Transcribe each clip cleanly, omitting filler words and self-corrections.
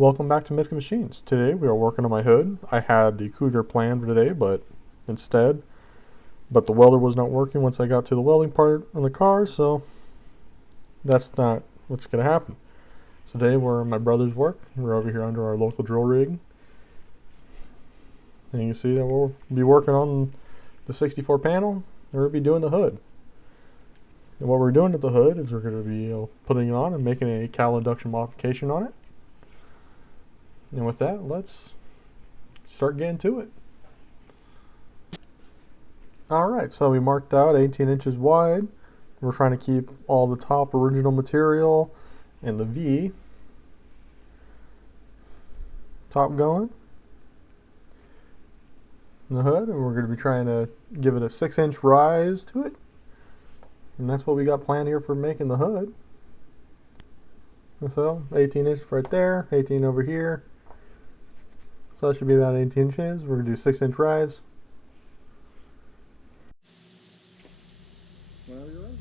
Welcome back to Mythic Machines. Today we are working on my hood. I had the Cougar planned for today, but the welder was not working once I got to the welding part on the car, so that's not what's going to happen. So today we're my brother's work. We're over here under our local drill rig. And you can see that we'll be working on the 64 panel, and we'll be doing the hood. And what we're doing at the hood is we're going to be putting it on and making a cal-induction modification on it. And with that, let's start getting to it. Alright, so we marked out 18 inches wide. We're trying to keep all the top original material and the V top going in the hood, and we're going to be trying to give it a 6-inch rise to it. And that's what we got planned here for making the hood. So 18 inches right there, 18 over here. So that should be about 18 inches. We're going to do 6-inch rise. Whenever you're ready.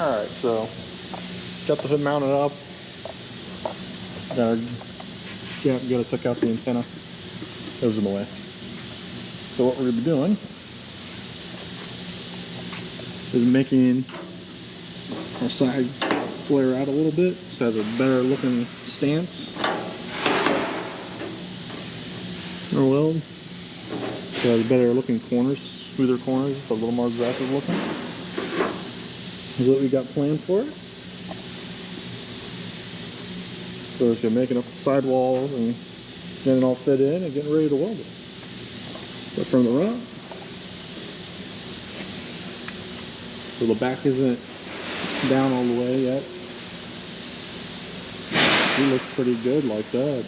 Alright, so got the hood mounted up. Gotta take out the antenna. Those in the way. So what we're gonna be doing is making our side flare out a little bit so it has a better looking stance. Or weld. So it has better looking corners, smoother corners, a little more aggressive looking. is what we got planned for it. So it's making up the sidewalls and getting it all fit in and getting ready to weld it. But from the front, so the back isn't down all the way yet. It looks pretty good like that.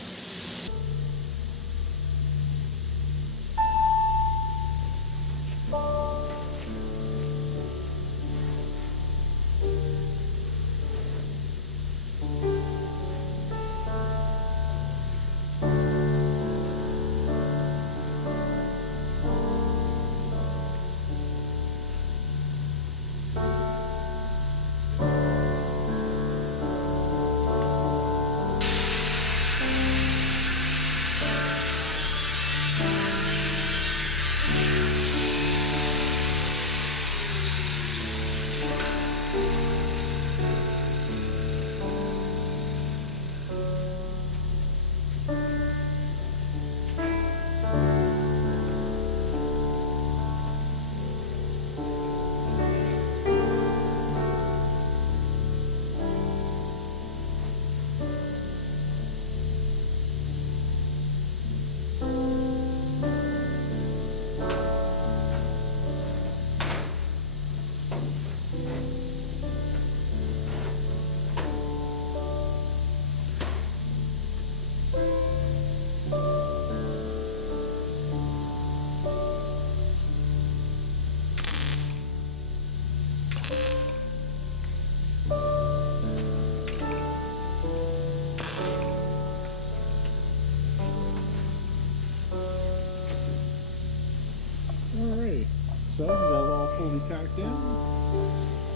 Alrighty, so we got it all fully tacked in. All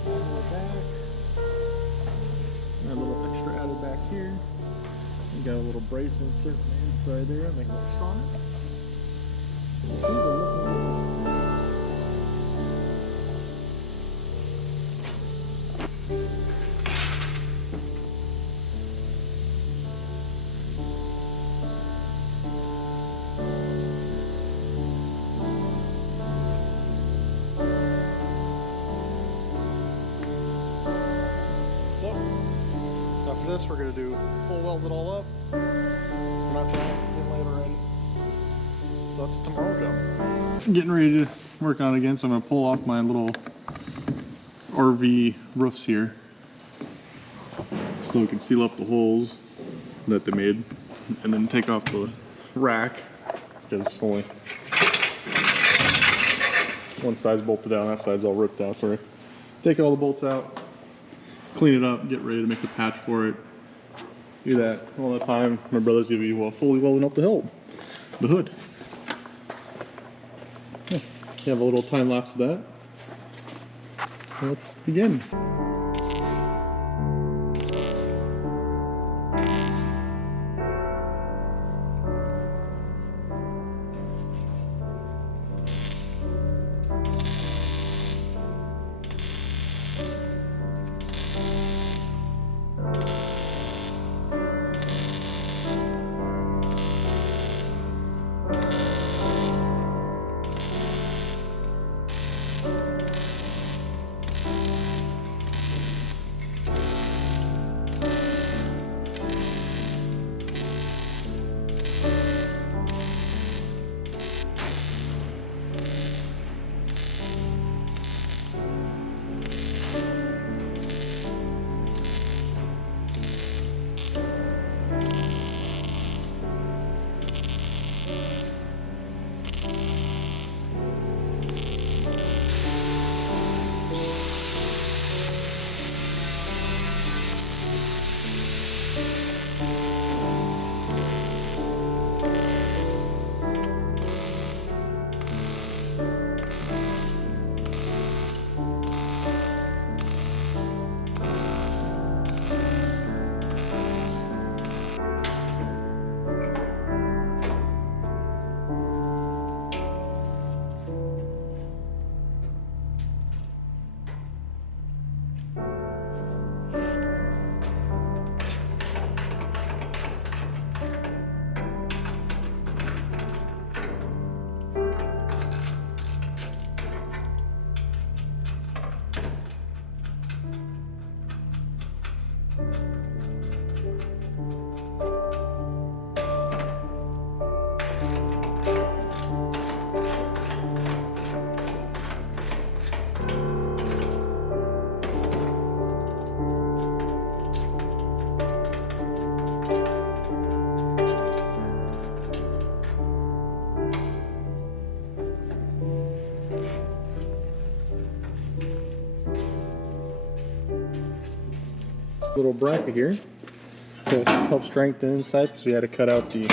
the way back. Got a little extra added back here. We got a little brace insert on the inside there, make it look stronger. After this, we're going to do full weld it all up. We're not trying to get later ready. So that's a tomorrow job. I'm getting ready to work on it again, so I'm going to pull off my little RV roofs here so we can seal up the holes that they made, and then take off the rack because it's only one side's bolted down, that side's all ripped out. So we're taking all the bolts out, clean it up, get ready to make the patch for it. Do that all the time. My brother's gonna be fully welding up the hood. Yeah, you have a little time lapse of that. Let's begin. little bracket here to help strengthen inside, because we had to cut out the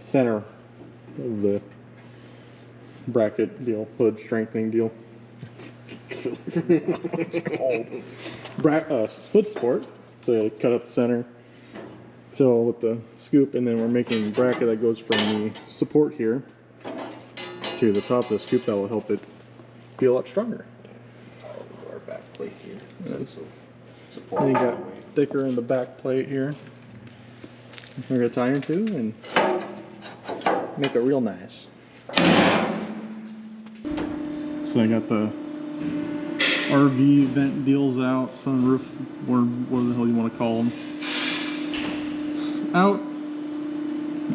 center of the bracket deal, hood strengthening deal. It's called hood support. So cut out the center. So with the scoop, and then we're making a bracket that goes from the support here to the top of the scoop that will help it be a lot stronger. Our back plate here. Support. And you got thicker in the back plate here. We're gonna tie into and make it real nice. So I got the RV vent deals out, sunroof, what the hell you want to call them, out.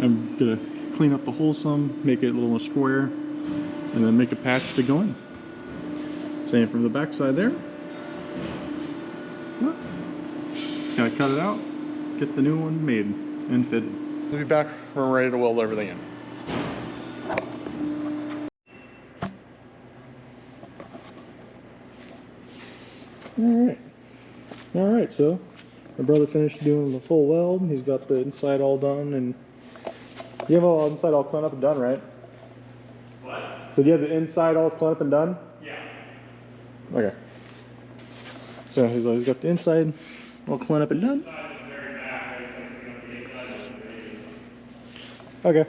I'm gonna clean up the hole some, make it a little more square, and then make a patch to go in. Same from the back side there. Gotta cut it out, get the new one made and fitted. We'll be back when we're ready to weld everything in. Alright, so my brother finished doing the full weld. He's got the inside all done, and you have all inside all cleaned up and done, right? What? So do you have the inside all cleaned up and done? Yeah. Okay. So he's got the inside all cleaned up and done. Okay.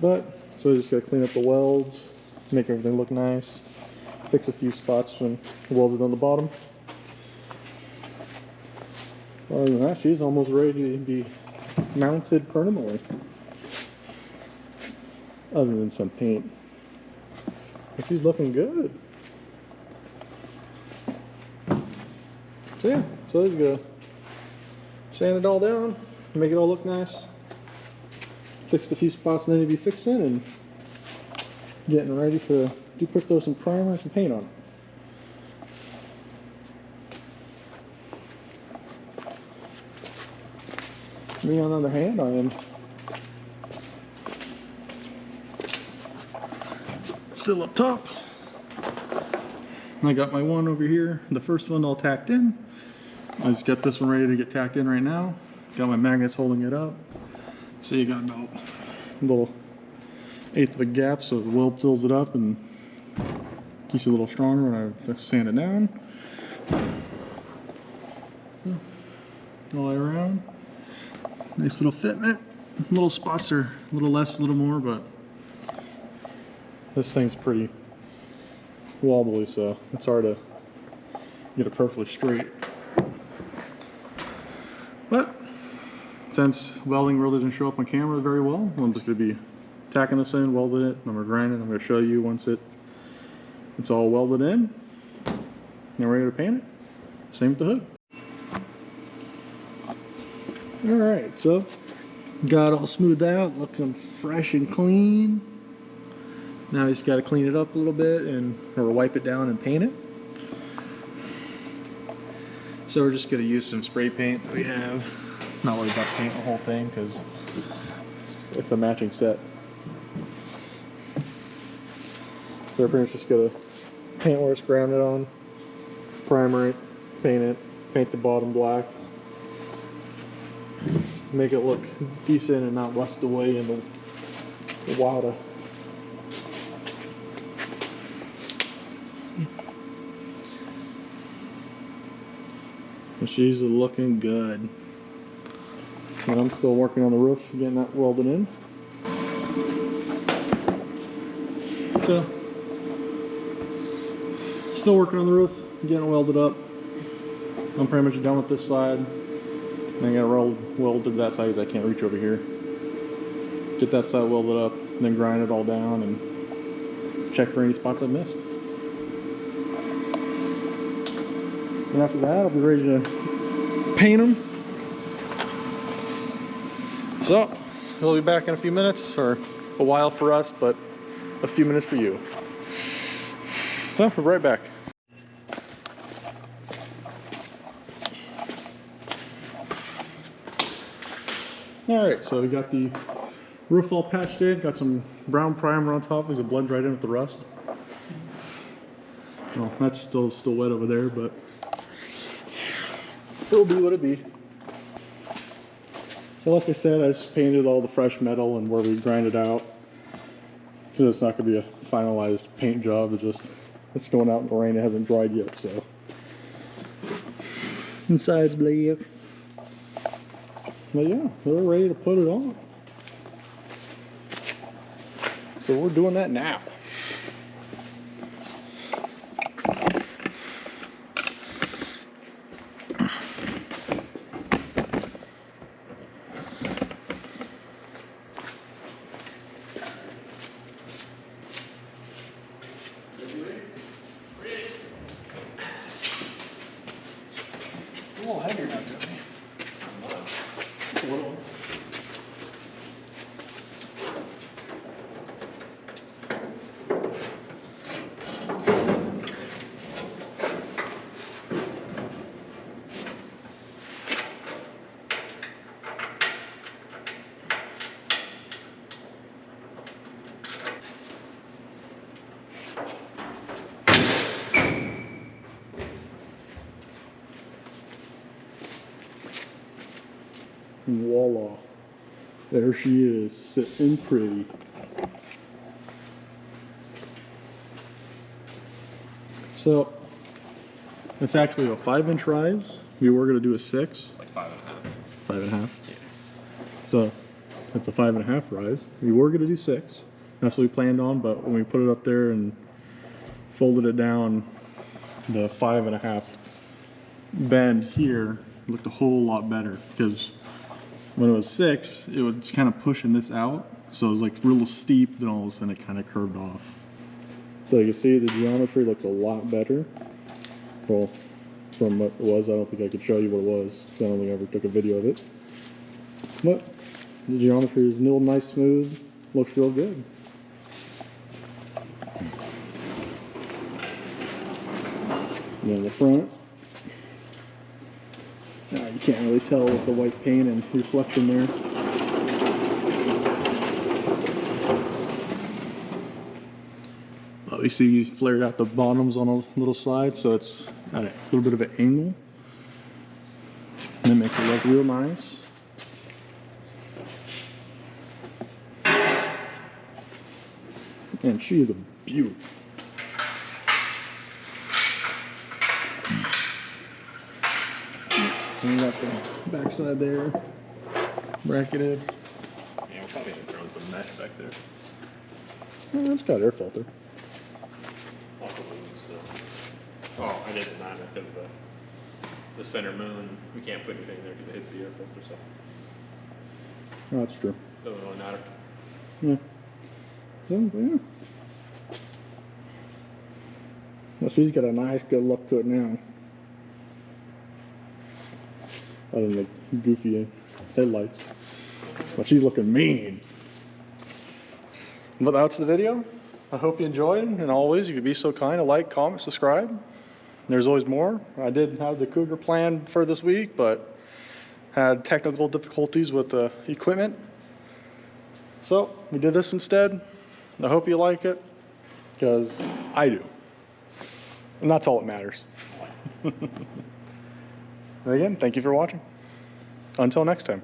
But, so just gotta clean up the welds, make everything look nice, fix a few spots when welded on the bottom. Other than that, she's almost ready to be mounted permanently. Other than some paint. But she's looking good. So yeah, so he's gonna sand it all down, make it all look nice. Fixed a few spots that need to be fixing, and getting ready for throw some primer and some paint on it. Me, on the other hand, I am still up top. I got my one over here, the first one all tacked in. I just got this one ready to get tacked in right now. Got my magnets holding it up. So you got about a little eighth of a gap, so the weld fills it up and keeps it a little stronger when I sand it down. All the way around. Nice little fitment. Little spots are a little less, a little more, but this thing's pretty wobbly, so it's hard to get it perfectly straight. But since welding really didn't show up on camera very well, I'm just going to be tacking this in, welding it, and I'm going to grind it. I'm going to show you once it's all welded in and ready to paint it. Same with the hood. Alright, so got it all smoothed out, looking fresh and clean. Now you just got to clean it up a little bit or wipe it down and paint it. So we're just going to use some spray paint that we have. Not worried about painting the whole thing because it's a matching set. So we're pretty much just going to paint where it's grounded on, primer it, paint the bottom black. Make it look decent and not rust away in the water. And she's looking good. And I'm still working on the roof, getting that welded in. So, still working on the roof, getting it welded up. I'm pretty much done with this side. I gotta weld to that side because I can't reach over here. Get that side welded up, and then grind it all down and check for any spots I missed. And after that, I'll be ready to paint them. So, we'll be back in a few minutes, or a while for us, but a few minutes for you. So, we'll be right back. Alright, so we got the roof all patched in, got some brown primer on top because it blends right in with the rust. Well, that's still wet over there, but it'll be what it be. So like I said, I just painted all the fresh metal and where we grind it out. Because it's not going to be a finalized paint job. It's going out in the rain. It hasn't dried yet, so. Inside's black. But yeah, we're ready to put it on. So we're doing that now. A little heavier now, Jimmy. Just a little. Voila. There she is, sitting pretty. So, it's actually a 5-inch rise. We were going to do a 6. Like 5.5. 5.5? Yeah. So, it's a 5.5 rise. We were going to do 6. That's what we planned on, but when we put it up there and folded it down, the 5.5 bend here looked a whole lot better, because when it was 6, it was kind of pushing this out, so it was like real steep, then all of a sudden it kind of curved off. So you can see the geometry looks a lot better. Well, from what it was, I don't think I could show you what it was, because I don't think I ever took a video of it. But the geometry is real nice, smooth, looks real good. And then the front. You can't really tell with the white paint and reflection there. But we see you flared out the bottoms on a little side, so it's at a little bit of an angle. And it makes it look real nice. And she is a beaut. And we got the backside there, bracketed. Yeah, we'll probably have thrown some mesh back there. Oh, it's got air filter. Oh, it doesn't matter because the center moon, we can't put anything there because it hits the air filter, so Oh, that's true. doesn't really matter. Yeah. So, yeah. Well, she's got a nice, good look to it now. Other than the goofy headlights. But she's looking mean. But that's the video. I hope you enjoyed, and always, you could be so kind to like, comment, subscribe. There's always more. I did have the Cougar planned for this week, but had technical difficulties with the equipment. So we did this instead. I hope you like it, because I do. And that's all that matters. And again, thank you for watching. Until next time.